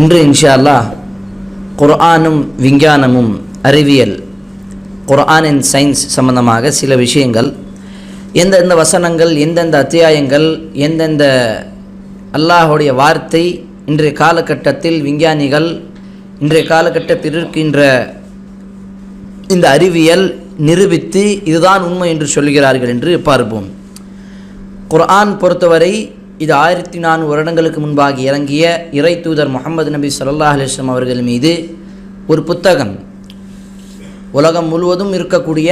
இன்று இன்ஷா அல்லாஹ் குர்ஆனும் விஞ்ஞானமும் அறிவியல், குர்ஆனின் சயின்ஸ் சம்பந்தமாக சில விஷயங்கள், எந்தெந்த வசனங்கள், எந்தெந்த அத்தியாயங்கள், எந்தெந்த அல்லாஹுடைய வார்த்தை இன்றைய காலகட்டத்தில் விஞ்ஞானிகள், இன்றைய காலகட்டத்தில் இருக்கின்ற இந்த அறிவியல் நிரூபித்து இதுதான் உண்மை என்று சொல்கிறார்கள் என்று பார்ப்போம். குர்ஆன் பொறுத்தவரை இது 1400 வருடங்களுக்கு முன்பாக இறங்கிய இறை தூதர் முஹம்மது நபி ஸல்லல்லாஹு அலைஹி வஸல்லம் அவர்கள் மீது ஒரு புத்தகம், உலகம் முழுவதும் இருக்கக்கூடிய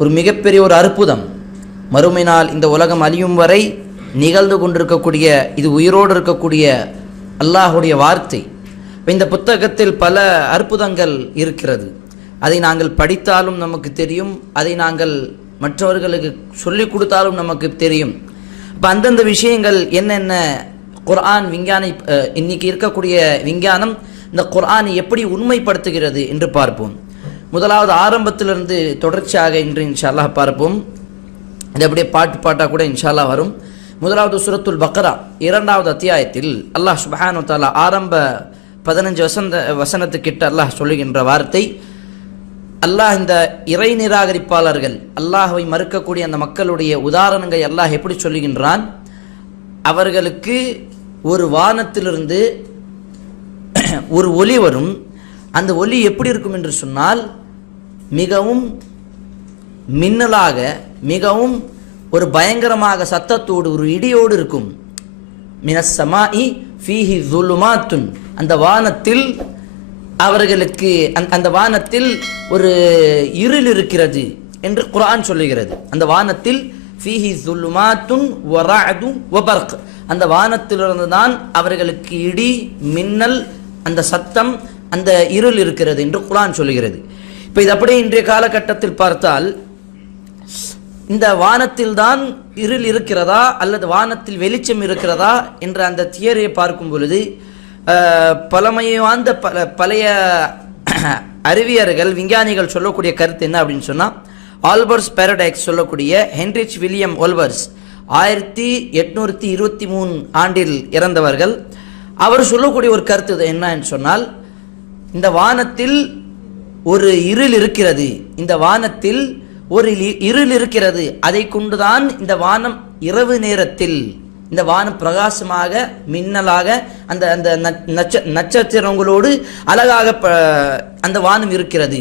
ஒரு மிகப்பெரிய ஒரு அற்புதம். மறுமை நாள் இந்த உலகம் அழியும் வரை நிகழ்ந்து கொண்டிருக்கக்கூடிய, இது உயிரோடு இருக்கக்கூடிய அல்லாஹுடைய வார்த்தை. இந்த புத்தகத்தில் பல அற்புதங்கள் இருக்கிறது. அதை நாங்கள் படித்தாலும் நமக்கு தெரியும், அதை நாங்கள் மற்றவர்களுக்கு சொல்லிக் கொடுத்தாலும் நமக்கு தெரியும். இப்போ அந்தந்த விஷயங்கள் என்னென்ன குர்ஆன் இன்னைக்கு இருக்கக்கூடிய விஞ்ஞானம் இந்த குர்ஆனை எப்படி உண்மைப்படுத்துகிறது என்று பார்ப்போம். முதலாவது ஆரம்பத்திலிருந்து தொடர்ச்சியாக இன்று இன்ஷா அல்லாஹ் பார்ப்போம். இது அப்படியே பாட்டாக கூட இன்ஷா அல்லாஹ் வரும். முதலாவது சூரத்துல் பக்ரா 2வது அத்தியாயத்தில் அல்லாஹ் சுப்ஹானஹு வ தஆலா ஆரம்ப 15 வசனத்துக்கிட்ட அல்லாஹ் சொல்லுகின்ற வார்த்தை, அல்லாஹ் இந்த இறை நிராகரிப்பாளர்கள், அல்லாஹ்வை மறுக்கக்கூடிய அந்த மக்களுடைய உதாரணங்களை அல்லாஹ் எப்படி சொல்லுகின்றான்? அவர்களுக்கு ஒரு வானத்திலிருந்து ஒரு ஒலி வரும். அந்த ஒலி எப்படி இருக்கும் என்று சொன்னால், மிகவும் மின்னலாக, மிகவும் ஒரு பயங்கரமாக சத்தத்தோடு, ஒரு இடியோடு இருக்கும். மினஸ் ஸமாஇ ஃபீஹி ஸுலுமாத்துன், அந்த வானத்தில் அவர்களுக்கு அந்த வானத்தில் ஒரு இருள் இருக்கிறது என்று குர்ஆன் சொல்லுகிறது. அந்த வானத்தில் ஃபீஹி ஸுலுமாத்துன் வ ரஅதுன் வ பர்க், அந்த வானத்திலிருந்து தான் அவர்களுக்கு இடி, மின்னல், அந்த சத்தம், அந்த இருள் இருக்கிறது என்று குர்ஆன் சொல்லுகிறது. இப்போ இது அப்படியே இன்றைய காலகட்டத்தில் பார்த்தால், இந்த வானத்தில் தான் இருள் இருக்கிறதா அல்லது வானத்தில் வெளிச்சம் இருக்கிறதா என்ற அந்த தியரியை பார்க்கும் பொழுது பழமை வாய்ந்த பழைய அறிவியர்கள், விஞ்ஞானிகள் சொல்லக்கூடிய கருத்து என்ன அப்படின்னு சொன்னால், ஆல்பர்ஸ் பாரடாக்ஸ் சொல்லக்கூடிய ஹென்ரிச் வில்லியம் ஓல்பர்ஸ் 1823 ஆண்டில் இறந்தவர்கள். அவர் சொல்லக்கூடிய ஒரு கருத்து என்னன்னு சொன்னால், இந்த வானத்தில் ஒரு இருள் இருக்கிறது, இந்த வானத்தில் ஒரு இருள் இருக்கிறது, அதை கொண்டுதான் இந்த வானம் இரவு நேரத்தில், இந்த வானம் பிரகாசமாக, மின்னலாக, அந்த அந்த நட்சத்திரங்களோடு அழகாக அந்த வானம் இருக்கிறது.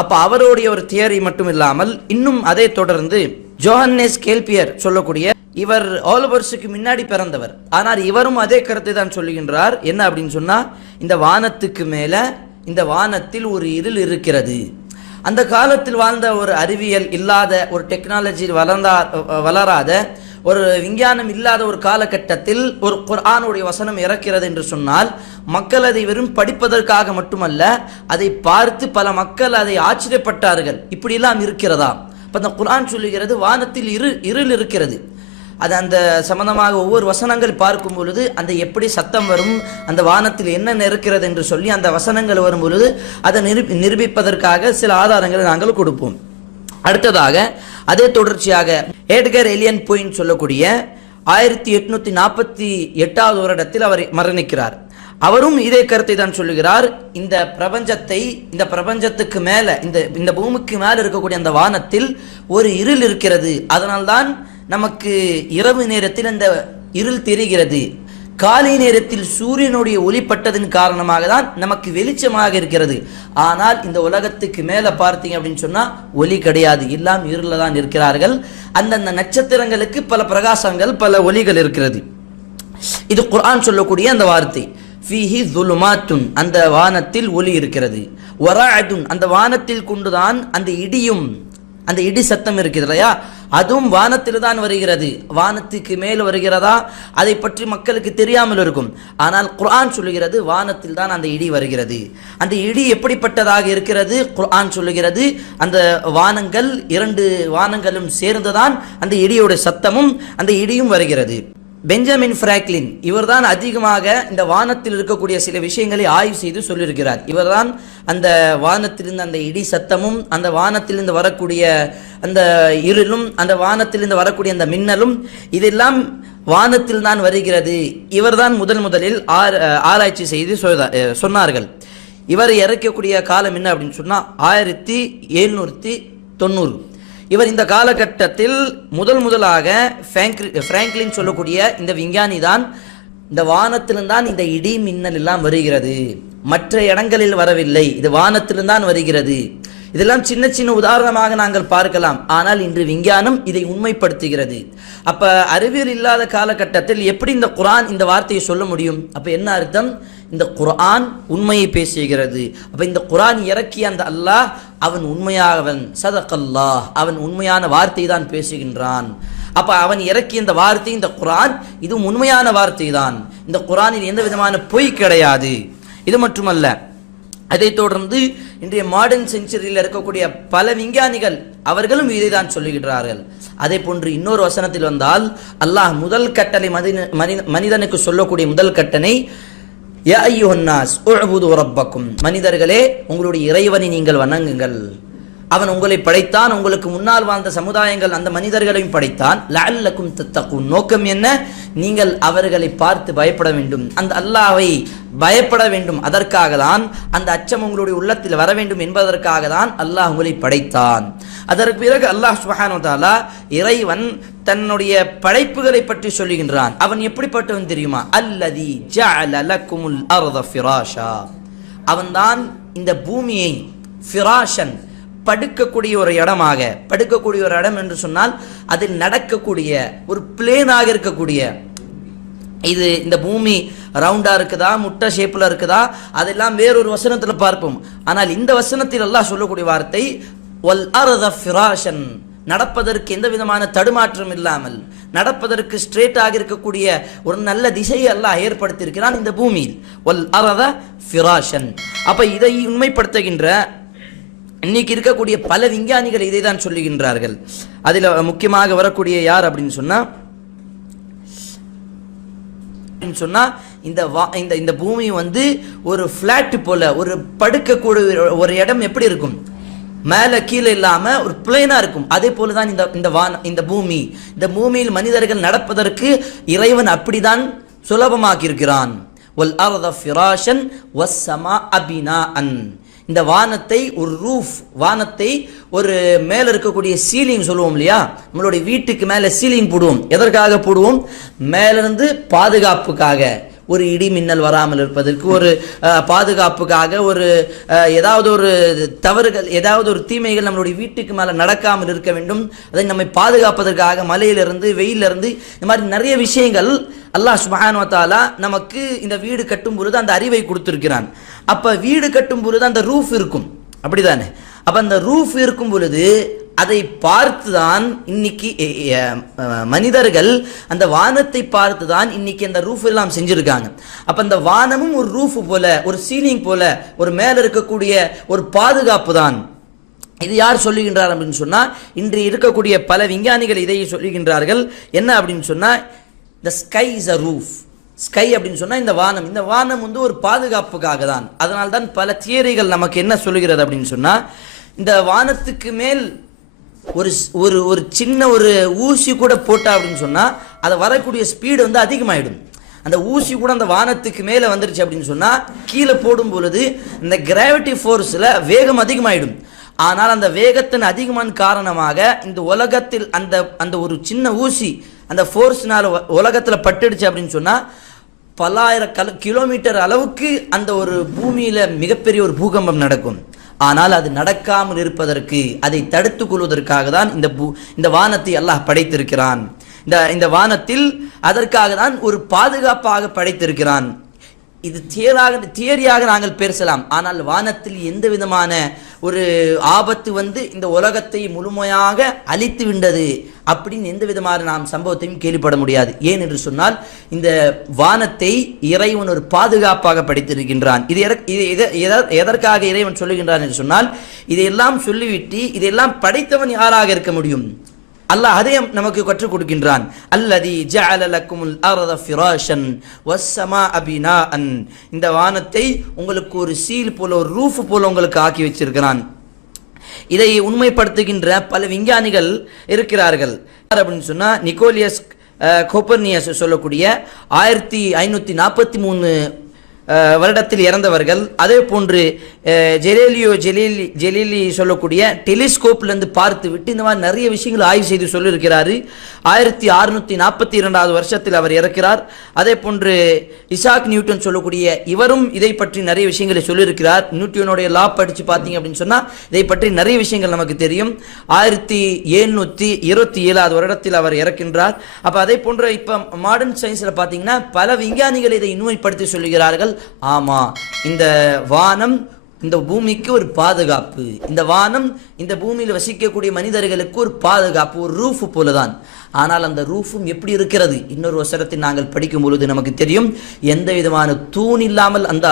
அப்போ அவருடைய ஒரு தியரி மட்டும் இல்லாமல், இன்னும் அதை தொடர்ந்து ஜோஹன்னஸ் கேல்பியர் சொல்லக்கூடிய, இவர் ஆல்பர்ஸுக்கு முன்னாடி பிறந்தவர், ஆனால் இவரும் அதே கருத்தை தான் சொல்லுகின்றார். என்ன அப்படின்னு சொன்னால், இந்த வானத்துக்கு மேலே, இந்த வானத்தில் ஒரு இருள் இருக்கிறது. அந்த காலத்தில் வாழ்ந்த ஒரு அறிவியல் இல்லாத, ஒரு டெக்னாலஜி வளராத, ஒரு விஞ்ஞானம் இல்லாத ஒரு காலகட்டத்தில் ஒரு குர்ஆனுடைய வசனம் இறக்கிறது என்று சொன்னால், மக்கள் அதை வெறும் படிப்பதற்காக மட்டுமல்ல, அதை பார்த்து பல மக்கள் அதை ஆச்சரியப்பட்டார்கள். இப்படியெல்லாம் இருக்கிறதா? இப்போ அந்த குர்ஆன் சொல்லுகிறது வானத்தில் இருள் இருக்கிறது. அது அந்த சம்பந்தமாக ஒவ்வொரு வசனங்கள் பார்க்கும் பொழுது அந்த எப்படி சத்தம் வரும், அந்த வானத்தில் என்ன இருக்கிறது என்று சொல்லி அந்த வசனங்கள் வரும் பொழுது அதை நிரூபிப்பதற்காக சில ஆதாரங்களை நாங்கள் கொடுப்போம். அடுத்ததாக அதே தொடர்ச்சியாக எட்கர் எலியன் போயின் சொல்லக்கூடிய 1848வது வருடத்தில் அவர் மரணிக்கிறார். அவரும் இதே கருத்தை தான் சொல்லுகிறார். இந்த பிரபஞ்சத்தை, இந்த பிரபஞ்சத்துக்கு மேல, இந்த பூமிக்கு மேல இருக்கக்கூடிய அந்த வானத்தில் ஒரு இருள் இருக்கிறது. அதனால்தான் நமக்கு இரவு நேரத்தில் அந்த இருள் தெரிகிறது. காலை நேரத்தில் சூரியனுடைய ஒளிப்பட்டதன் காரணமாக தான் நமக்கு வெளிச்சமாக இருக்கிறது. ஆனால் இந்த உலகத்துக்கு மேலே பார்த்தீங்க அப்படின்னு சொன்னால் ஒளி கிடையாது, எல்லாம் இருளில் தான் இருக்கிறார்கள். அந்தந்த நட்சத்திரங்களுக்கு பல பிரகாசங்கள், பல ஒளிகள் இருக்கிறது. இது குர்ஆன் சொல்லக்கூடிய அந்த வார்த்தை. ஃபீஹி ஸுலுமாத்துன், அந்த வானத்தில் ஒளி இருக்கிறது. வ ரஅதுன், அந்த வானத்தில் கொண்டுதான் அந்த இடியும், அந்த இடி சத்தம் இருக்கிறது இல்லையா, அதுவும் வானத்தில் தான் வருகிறது. வானத்துக்கு மேல் வருகிறதா அதை பற்றி மக்களுக்கு தெரியாமல் இருக்கும். ஆனால் குர்ஆன் சொல்லுகிறது வானத்தில் தான் அந்த இடி வருகிறது. அந்த இடி எப்படிப்பட்டதாக இருக்கிறது? குர்ஆன் சொல்லுகிறது அந்த வானங்கள், 2 வானங்களும் சேர்ந்துதான் அந்த இடியோட சத்தமும் அந்த இடியும் வருகிறது. பெஞ்சமின் பிராங்க்லின் இவர்தான் அதிகமாக இந்த வானத்தில் இருக்கக்கூடிய சில விஷயங்களை ஆய்வு செய்து சொல்லியிருக்கிறார். இவர்தான் அந்த வானத்திலிருந்து அந்த இடி சத்தமும், அந்த வானத்திலிருந்து வரக்கூடிய அந்த இருளும், அந்த வானத்திலிருந்து வரக்கூடிய அந்த மின்னலும், இதெல்லாம் வானத்தில் தான் வருகிறது. இவர்தான் முதலில் ஆராய்ச்சி செய்து சொன்னார்கள். இவர் இறக்கக்கூடிய காலம் என்ன அப்படின்னு சொன்னால் 1790. இவர் இந்த காலகட்டத்தில் முதலாக பிராங்க்லின் சொல்லக்கூடிய இந்த விஞ்ஞானி தான் இந்த வானத்தில்தான் இந்த இடி மின்னல் எல்லாம் வருகிறது, மற்ற இடங்களில் வரவில்லை, இது வானத்தில்தான் வருகிறது. இதெல்லாம் சின்ன சின்ன உதாரணமாக நாங்கள் பார்க்கலாம். ஆனால் இன்று விஞ்ஞானம் இதை உண்மைப்படுத்துகிறது. அப்ப அறிவியல் இல்லாத காலகட்டத்தில் எப்படி இந்த குர்ஆன் இந்த வார்த்தையை சொல்ல முடியும்? அப்ப என்ன அர்த்தம்? இந்த குர்ஆன் உண்மையை பேசுகிறது. அப்ப இந்த குர்ஆன் இறக்கிய அந்த அல்லாஹ் அவன் உண்மையானவன், சதகல்லாஹ், அவன் உண்மையான வார்த்தை தான் பேசுகின்றான். அப்ப அவன் இறக்கிய இந்த வார்த்தை, இந்த குர்ஆன், இது உண்மையான வார்த்தை தான். இந்த குர்ஆனில் எந்த விதமான பொய் கிடையாது. இது மட்டுமல்ல, அதை தொடர்ந்து இன்றைய மாடர்ன் செஞ்சுரியில் இருக்கக்கூடிய பல விஞ்ஞானிகள் அவர்களும் இதை தான் சொல்லுகிறார்கள். அதே போன்று இன்னொரு வசனத்தில் வந்தால் அல்லாஹ் முதல் கட்டளை மனிதனுக்கு சொல்லக்கூடிய முதல் கட்டளை, யா அய்யுஹன்னாஸ் உஅ்புது ரப்பக்கும், மனிதர்களே உங்களுடைய இறைவனை நீங்கள் வணங்குங்கள். அவன் உங்களை படைத்தான், உங்களுக்கு முன்னால் வாழ்ந்த சமுதாயங்கள் அந்த மனிதர்களையும் படைத்தான். லஅல்லக்கும் தத்தகூன், நோக்கம் என்ன? நீங்கள் அவர்களை பார்த்து பயப்பட வேண்டும், அந்த அல்லாஹ்வை பயப்பட வேண்டும். அதற்காக தான் அந்த அச்சம் உங்களுடைய உள்ளத்தில் வர வேண்டும் என்பதற்காக தான் அல்லாஹ் உங்களை படைத்தான். அதற்கு பிறகு அல்லாஹ் சுப்ஹானஹு வ தஆலா இறைவன் தன்னுடைய படைப்புகளை பற்றி சொல்லுகின்றான். அவன் எப்படிப்பட்டவன் தெரியுமா? அல்லதி ஜஅல லக்குமுல் அர்த ஃபிராஷா, அவன்தான் இந்த பூமியை ஃபிராஷன் படுக்கக்கூடிய ஒரு இடமாக, படுக்கக்கூடிய ஒரு இடம் என்று சொன்னால் அதில் நடக்கக்கூடிய ஒரு பிளேனாக இருக்கக்கூடிய, இது இந்த பூமி ரவுண்டா இருக்குதா, முட்டை ஷேப்ல இருக்குதா, அதெல்லாம் வேறொரு வசனத்தில் பார்ப்போம். ஆனால் இந்த வசனத்தில் அல்லாஹ் சொல்லக்கூடிய வார்த்தை வல் அர்த ஃபிராஷன், நடப்பதற்கு எந்த விதமான தடுமாற்றம் இல்லாமல் நடப்பதற்கு ஸ்ட்ரெயிட்டாக இருக்கக்கூடிய ஒரு நல்ல திசையை அல்லாஹ் ஏற்படுத்தியிருக்கிறான் இந்த பூமியில். வல் அர்த ஃபிராஷன். அப்ப இதை உண்மைப்படுத்துகின்ற இன்னைக்கு இருக்கக்கூடிய பல விஞ்ஞானிகள் இதை தான் சொல்லுகின்றார்கள். அதில் முக்கியமாக வரக்கூடிய யார் அப்படின்னு சொன்னா இந்த பூமி ஒரு பிளாட் போல, ஒரு படுக்கக்கூடிய ஒரு இடம் எப்படி இருக்கும், மேல கீழே இல்லாம ஒரு பிளேனா இருக்கும். அதே போலதான் இந்த பூமி, இந்த பூமியில் மனிதர்கள் நடப்பதற்கு இறைவன் அப்படிதான் சுலபமாக்கி இருக்கிறான். வல் அர்த ஃபிராஷன் வஸ் ஸமாஅ பினாஅன், இந்த வானத்தை ஒரு ரூஃப், வானத்தை ஒரு மேல இருக்கக்கூடிய சீலிங் சொல்லுவோம் இல்லையா, நம்மளுடைய வீட்டுக்கு மேல சீலிங் போடுவோம். எதற்காக போடுவோம்? மேலிருந்து பாதுகாப்புக்காக, ஒரு இடி மின்னல் வராமல் இருப்பதற்கு, ஒரு பாதுகாப்புக்காக, ஒரு ஏதாவது ஒரு தவறுகள், ஏதாவது ஒரு தீமைகள் நம்மளுடைய வீட்டுக்கு மேலே நடக்காமல் இருக்க வேண்டும், அதை நம்மை பாதுகாப்பதற்காக மலையிலிருந்து வெயிலிருந்து இந்த மாதிரி நிறைய விஷயங்கள் அல்லாஹ் சுப்ஹானஹு வ தஆலா நமக்கு இந்த வீடு கட்டும் பொழுது அந்த அறிவை கொடுத்திருக்கிறான். அப்ப வீடு கட்டும் பொழுது அந்த ரூஃப் இருக்கும், அப்படிதானே? அப்ப அந்த ரூஃப் இருக்கும் பொழுது அதை பார்த்துதான் இன்னைக்கு மனிதர்கள் அந்த வானத்தை பார்த்துதான் இன்னைக்கு அந்த ரூஃப் எல்லாம் செஞ்சிருக்காங்க. அப்ப அந்த வானமும் ஒரு ரூஃப் போல, ஒரு சீலிங் போல, ஒரு மேல இருக்கக்கூடிய ஒரு பாதுகாப்பு தான். இது யார் சொல்லுகின்றார் அப்படின்னு சொன்னா, இன்று இருக்கக்கூடிய பல விஞ்ஞானிகள் இதை சொல்லுகின்றார்கள். என்ன அப்படின்னு சொன்னா, the sky is a roof. Sky அப்படின்னு சொன்னா இந்த வானம் ஒரு பாதுகாப்புக்காக தான். அதனால தான் பல தியரிகள் நமக்கு என்ன சொல்லுகிறது அப்படின்னு சொன்னா, இந்த வானத்துக்கு மேல் ஒரு ஒரு சின்ன ஒரு ஊசி கூட போட்டா அப்படின்னு சொன்னா அதை வரக்கூடிய ஸ்பீடு அதிகமாயிடும். அந்த ஊசி கூட அந்த வானத்துக்கு மேல வந்துருச்சு அப்படின்னு சொன்னா கீழே போடும் பொழுது இந்த கிராவிட்டி ஃபோர்ஸ்ல வேகம் அதிகமாயிடும். ஆனால் அந்த வேகத்தின் அதிகமான காரணமாக இந்த உலகத்தில் அந்த ஒரு சின்ன ஊசி அந்த ஃபோர்ஸ்னால உலகத்துல பட்டுடுச்சு அப்படின்னு சொன்னா பல்லாயிரம் கிலோமீட்டர் அளவுக்கு அந்த ஒரு பூமியில மிகப்பெரிய ஒரு பூகம்பம் நடக்கும். ஆனால் அது நடக்காமல் இருப்பதற்கு, அதை தடுத்துக் கொள்வதற்காக தான் இந்த வானத்தை அல்லாஹ் படைத்திருக்கிறான். இந்த வானத்தில் அதற்காக தான் ஒரு பாதுகாப்பாக படைத்திருக்கிறான். இது தியரியாக நாங்கள் பேசலாம். ஆனால் வானத்தில் எந்த விதமான ஒரு ஆபத்து இந்த உலகத்தை முழுமையாக அழித்து விண்டது அப்படின்னு எந்த விதமான நாம் சம்பவத்தையும் கேள்விப்பட முடியாது. ஏன் என்று சொன்னால் இந்த வானத்தை இறைவன் ஒரு பாதுகாப்பாக படைத்திருக்கின்றான். இது எதற்காக இறைவன் சொல்லுகின்றான் என்று சொன்னால், இதையெல்லாம் சொல்லிவிட்டு இதையெல்லாம் படைத்தவன் யாராக இருக்க முடியும்? அல்லாஹ் அதே நமக்கு கற்றுக் கொடுக்கின்றான். அல்லதி ஜஅல லக்குமுல் அர்த ஃபிராஷன் வஸ் ஸமாஅ பினாஅன், இந்த வானத்தை உங்களுக்கு ஒரு சீல் போல, ஒரு ரூஃப் போல உங்களுக்கு ஆக்கி வச்சிருக்கிறான். இதை உண்மைப்படுத்துகின்ற பல விஞ்ஞானிகள் இருக்கிறார்கள். அப்படின்னு சொன்னா கோப்பர்னியஸ் சொல்லக்கூடிய 1543 வருடத்தில் இறந்தவர்கள். அதே போன்று ஜெலீலி சொல்லக்கூடிய டெலிஸ்கோப்லேருந்து பார்த்து விட்டு இந்த மாதிரி நிறைய விஷயங்கள் ஆய்வு செய்து சொல்லியிருக்கிறாரு. 1642 வருஷத்தில் அவர் இறக்கிறார். அதே போன்று இசாக் நியூட்டன் சொல்லக்கூடிய இவரும் இதை பற்றி நிறைய விஷயங்களை சொல்லியிருக்கிறார். நியூட்டனுடைய லா படித்து பார்த்தீங்க அப்படின்னு சொன்னால் இதை பற்றி நிறைய விஷயங்கள் நமக்கு தெரியும். 1727 வருடத்தில் அவர் இறக்கின்றார். அப்போ அதே போன்ற இப்போ மாடர்ன் சயின்ஸில் பார்த்தீங்கன்னா பல விஞ்ஞானிகள் இதை இன்னுமைப்படுத்தி சொல்லுகிறார்கள். ஆமாம், இந்த வானம் இந்த பூமிக்கு ஒரு பாதுகாப்பு, இந்த வானம் இந்த பூமியில் வசிக்கக்கூடிய மனிதர்களுக்கு ஒரு பாதுகாப்பு, ஒரு ரூஃப் போலதான். ஆனால் அந்த ரூஃபும் எப்படி இருக்கிறது? இன்னொரு வசனத்தை நாங்கள் படிக்கும் பொழுது நமக்கு தெரியும், எந்த விதமான தூண் இல்லாமல் அந்த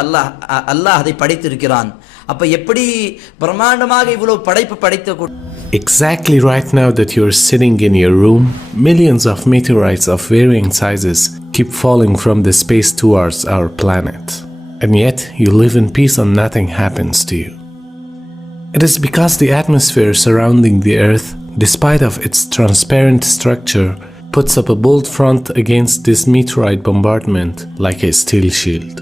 அல்லாஹ் அதை படைத்திருக்கிறான். அப்ப எப்படி பிரம்மாண்டமாக இவ்வளவு படைப்பு படைத்த Exactly right now that you're sitting in your room, millions of meteorites of varying sizes keep falling from the space towards our planet. And yet, you live in peace and nothing happens to you. It is because the atmosphere surrounding the Earth, despite of its transparent structure, puts up a bold front against this meteorite bombardment like a steel shield,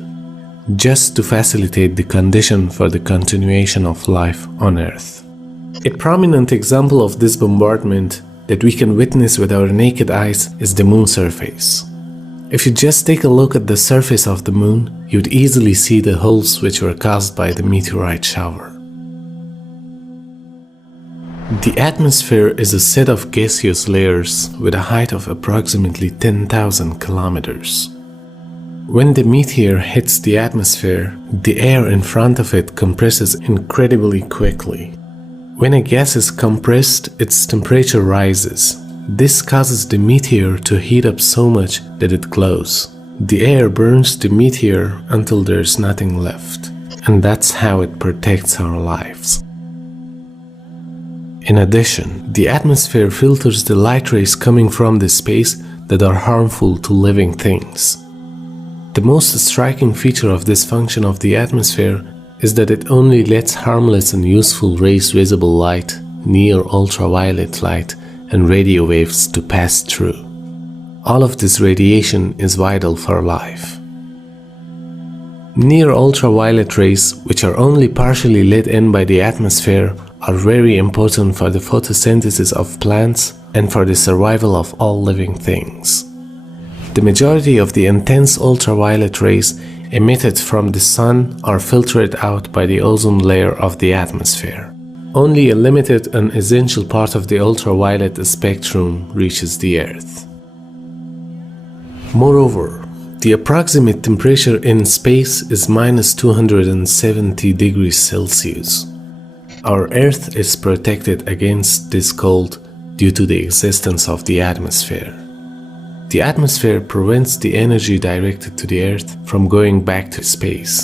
just to facilitate the condition for the continuation of life on Earth. A prominent example of this bombardment that we can witness with our naked eyes is the moon surface. If you just take a look at the surface of the moon, you'd easily see the holes which were caused by the meteorite shower. The atmosphere is a set of gaseous layers with a height of approximately 10,000 kilometers. When the meteor hits the atmosphere, the air in front of it compresses incredibly quickly. When a gas is compressed, its temperature rises. This causes the meteor to heat up so much that it glows. The air burns the meteor until there's nothing left, and that's how it protects our lives. In addition, the atmosphere filters the light rays coming from the space that are harmful to living things. The most striking feature of this function of the atmosphere is that it only lets harmless and useful rays, visible light, near ultraviolet light, and radio waves to pass through. All of this radiation is vital for life. Near ultraviolet rays, which are only partially let in by the atmosphere, are very important for the photosynthesis of plants and for the survival of all living things. The majority of the intense ultraviolet rays emitted from the sun are filtered out by the ozone layer of the atmosphere. Only a limited and essential part of the ultraviolet spectrum reaches the Earth. Moreover, the approximate temperature in space is -270 degrees Celsius. Our Earth is protected against this cold due to the existence of the atmosphere. The atmosphere prevents the energy directed to the Earth from going back to space.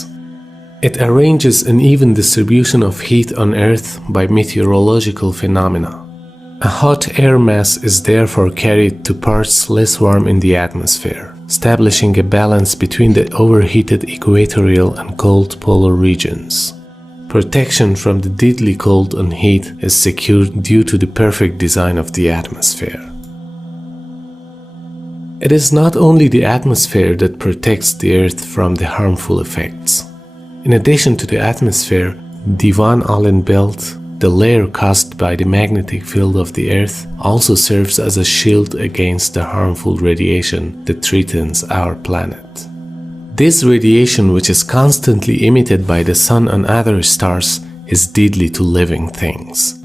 It arranges an even distribution of heat on Earth by meteorological phenomena. A hot air mass is therefore carried to parts less warm in the atmosphere, establishing a balance between the overheated equatorial and cold polar regions. Protection from the deadly cold and heat is secured due to the perfect design of the atmosphere. It is not only the atmosphere that protects the Earth from the harmful effects. In addition to the atmosphere, the Van Allen belt, the layer caused by the magnetic field of the Earth, also serves as a shield against the harmful radiation that threatens our planet. This radiation, which is constantly emitted by the Sun and other stars, is deadly to living things.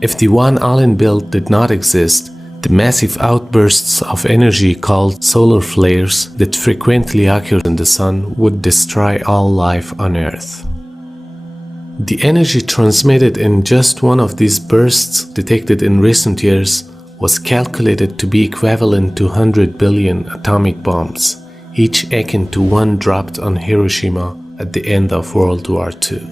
If the Van Allen belt did not exist, the massive outbursts of energy called solar flares that frequently occur in the Sun would destroy all life on Earth. The energy transmitted in just one of these bursts detected in recent years was calculated to be equivalent to 100 billion atomic bombs, each akin to one dropped on Hiroshima at the end of World War II.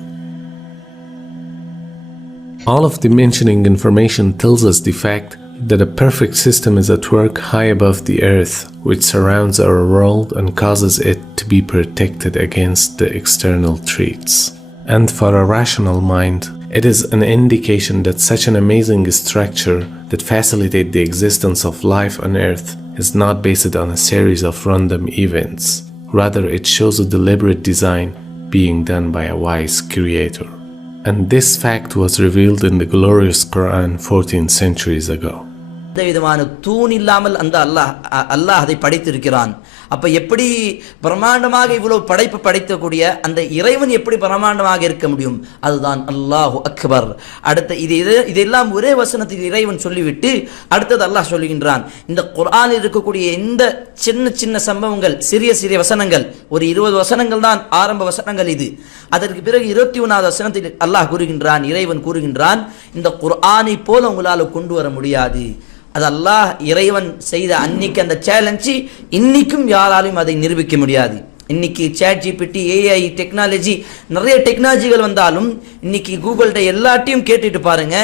All of the mentioning information tells us the fact that a perfect system is at work high above the Earth, which surrounds our world and causes it to be protected against the external threats. And for a rational mind, it is an indication that such an amazing structure that facilitates the existence of life on Earth is not based on a series of random events. Rather, it shows a deliberate design being done by a wise creator. And this fact was revealed in the glorious Quran 14 centuries ago. எந்த விதமான தூண் இல்லாமல் அந்த அல்லாஹ் அதை படைத்திருக்கிறான். அப்ப எப்படி பிரம்மாண்டமாக இவ்வளவு படைப்பு படைக்கக்கூடிய அந்த இறைவன் எப்படி பிரம்மாண்டமாக இருக்க முடியும்? அதுதான் அல்லாஹு அக்பர். அடுத்த இதெல்லாம் ஒரே வசனத்தில் இறைவன் சொல்லிவிட்டு அடுத்தது அல்லாஹ் சொல்லுகின்றான். இந்த குர்ஆனில் இருக்கக்கூடிய எந்த சின்ன சின்ன சம்பவங்கள், சிறிய சிறிய வசனங்கள், ஒரு 20 வசனங்கள் தான் ஆரம்ப வசனங்கள் இது. அதற்கு பிறகு 21வது வசனத்தில் அல்லாஹ் கூறுகின்றான், இறைவன் கூறுகின்றான், இந்த குர்ஆனை போல உங்களால் கொண்டு வர முடியாது. அது அல்லாஹ் இறைவன் செய்த அன்னைக்கு அந்த சேலஞ்சு இன்னைக்கும் யாராலும் அதை நிரூபிக்க முடியாது. இன்னைக்கு ChatGPT, AI டெக்னாலஜி, நிறைய டெக்னாலஜிகள் வந்தாலும் இன்னைக்கு கூகுள்கிட்ட எல்லாத்தையும் கேட்டுட்டு பாருங்க,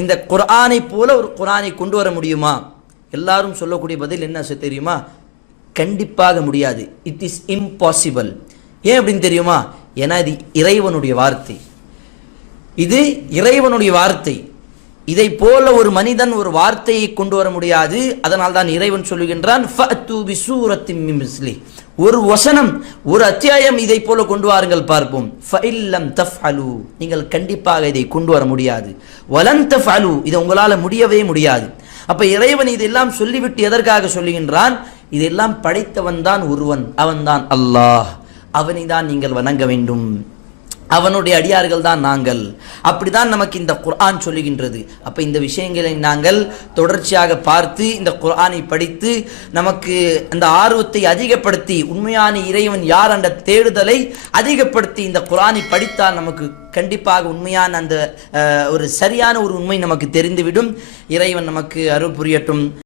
இந்த குர்ஆனை போல ஒரு குர்ஆனை கொண்டு வர முடியுமா? எல்லாரும் சொல்லக்கூடிய பதில் என்ன தெரியுமா? கண்டிப்பாக முடியாது. It is impossible. ஏன் அப்படின்னு தெரியுமா? ஏன்னா இது இறைவனுடைய வார்த்தை. இது இறைவனுடைய வார்த்தை. இதை போல ஒரு மனிதன் ஒரு வார்த்தையை கொண்டு வர முடியாது. அதனால் தான் இறைவன் சொல்லுகின்றான், ஃபஅத்து பிசூரத்தின் மின் மிஸ்லி, ஒரு வசனம், ஒரு அத்தியாயம் இதை போல கொண்டு வாருங்கள் பார்ப்போம். ஃபஇல்லம் தஃஅலு, நீங்கள் கண்டிப்பாக இதை கொண்டு வர முடியாது. வலன் தஃஅலு, இதை உங்களால் முடியவே முடியாது. அப்ப இறைவன் இதெல்லாம் சொல்லிவிட்டு எதற்காக சொல்லுகின்றான்? இதெல்லாம் படைத்தவன் தான் ஒருவன், அவன்தான் அல்லாஹ். அவனை தான் நீங்கள் வணங்க வேண்டும். அவனுடைய அடியார்கள் தான் நாங்கள். அப்படிதான் நமக்கு இந்த குர்ஆன் சொல்லுகின்றது. அப்ப இந்த விஷயங்களை நாங்கள் தொடர்ச்சியாக பார்த்து இந்த குர்ஆனை படித்து நமக்கு அந்த ஆர்வத்தை அதிகப்படுத்தி உண்மையான இறைவன் யார் என்ற தேடுதலை அதிகப்படுத்தி இந்த குர்ஆனை படித்தால் நமக்கு கண்டிப்பாக உண்மையான அந்த ஒரு சரியான ஒரு உண்மை நமக்கு தெரிந்துவிடும். இறைவன் நமக்கு அருள் புரியட்டும்.